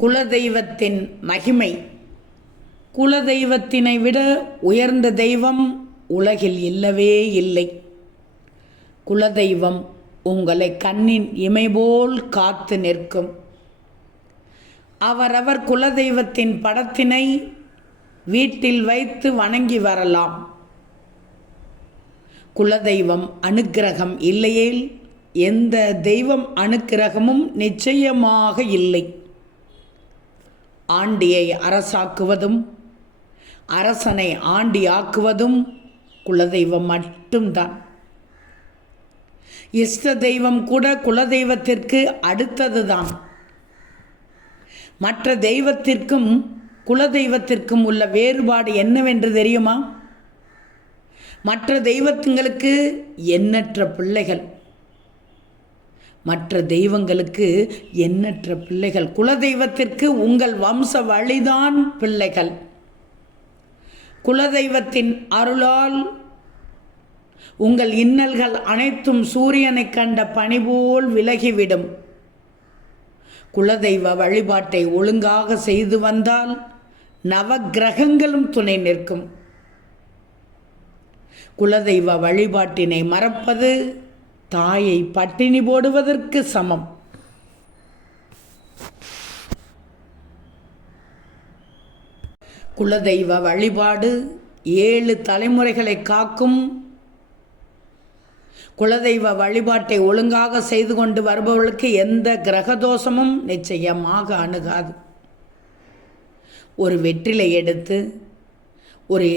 குலதெய்வத்தின் மகிமை. குலதெய்வத்தினை விட உயர்ந்த தெய்வம் உலகில் இல்லவே இல்லை. குலதெய்வம் உங்களை கண்ணின் இமைபோல் காத்து நிற்கும். அவரவர் குலதெய்வத்தின் படத்தினை வீட்டில் வைத்து வணங்கி வரலாம். குலதெய்வம் அனுக்கிரகம் இல்லையேல் எந்த தெய்வம் அனுக்கிரகமும் நிச்சயமாக இல்லை. ஆண்டியை அரசாக்குவதும் அரசனை ஆண்டியாக்குவதும் குலதெய்வம் மட்டும்தான். இஷ்ட தெய்வம் கூட குலதெய்வத்திற்கு அடுத்ததுதான். மற்ற தெய்வத்திற்கும் குலதெய்வத்திற்கும் உள்ள வேறுபாடு என்னவென்று தெரியுமா? மற்ற தெய்வங்களுக்கு எண்ணற்ற பிள்ளைகள், மற்ற தெய்வங்களுக்கு எண்ணற்ற பிள்ளைகள். குலதெய்வத்திற்கு உங்கள் வம்ச வழிதான் பிள்ளைகள். குலதெய்வத்தின் அருளால் உங்கள் இன்னல்கள் அனைத்தும் சூரியனை கண்ட பனி போல் விலகிவிடும். குலதெய்வ வழிபாட்டை ஒழுங்காக செய்து வந்தால் நவக்கிரகங்களும் துணை நிற்கும். குலதெய்வ வழிபாட்டினை மறப்பது தாயை பட்டினி போடுவதற்கு சமம். குலதெய்வ வழிபாடு 7 தலைமுறைகளை காக்கும். குலதெய்வ வழிபாட்டை ஒழுங்காக செய்து கொண்டு வருபவர்களுக்கு எந்த கிரகதோஷமும் நிச்சயமாக அணுகாது. ஒரு வெற்றிலை எடுத்து ஒரு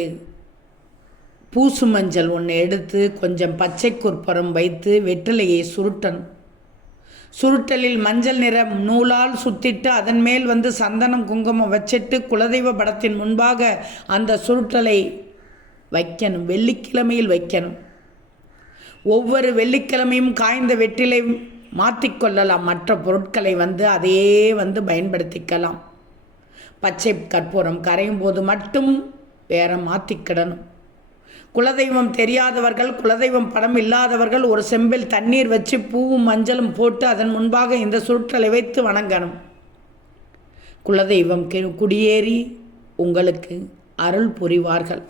பூசு மஞ்சள் ஒன்று எடுத்து கொஞ்சம் பச்சை குற்பரம் வைத்து வெற்றிலையை சுருட்டணும். சுருட்டலில் மஞ்சள் நிற நூலால் சுத்திட்டு அதன் மேல் சந்தனம் குங்குமம் வச்சிட்டு குலதெய்வ படத்தின் முன்பாக அந்த சுருட்டலை வைக்கணும். வெள்ளிக்கிழமையில் வைக்கணும். ஒவ்வொரு வெள்ளிக்கிழமையும் காய்ந்த வெற்றிலை மாற்றிக்கொள்ளலாம். மற்ற பொருட்களை அதையே பயன்படுத்திக்கலாம். பச்சை கற்பூரம் கரையும் போது மட்டும் வேற மாற்றிக்கிடணும். குலதெய்வம் தெரியாதவர்கள், குலதெய்வம் படம் இல்லாதவர்கள் ஒரு செம்பில் தண்ணீர் வச்சு பூவும் மஞ்சளும் போட்டு அதன் முன்பாக இந்த சுருட்டலை வைத்து வணங்கணும். குலதெய்வம் குடியேறி உங்களுக்கு அருள் புரிவார்கள்.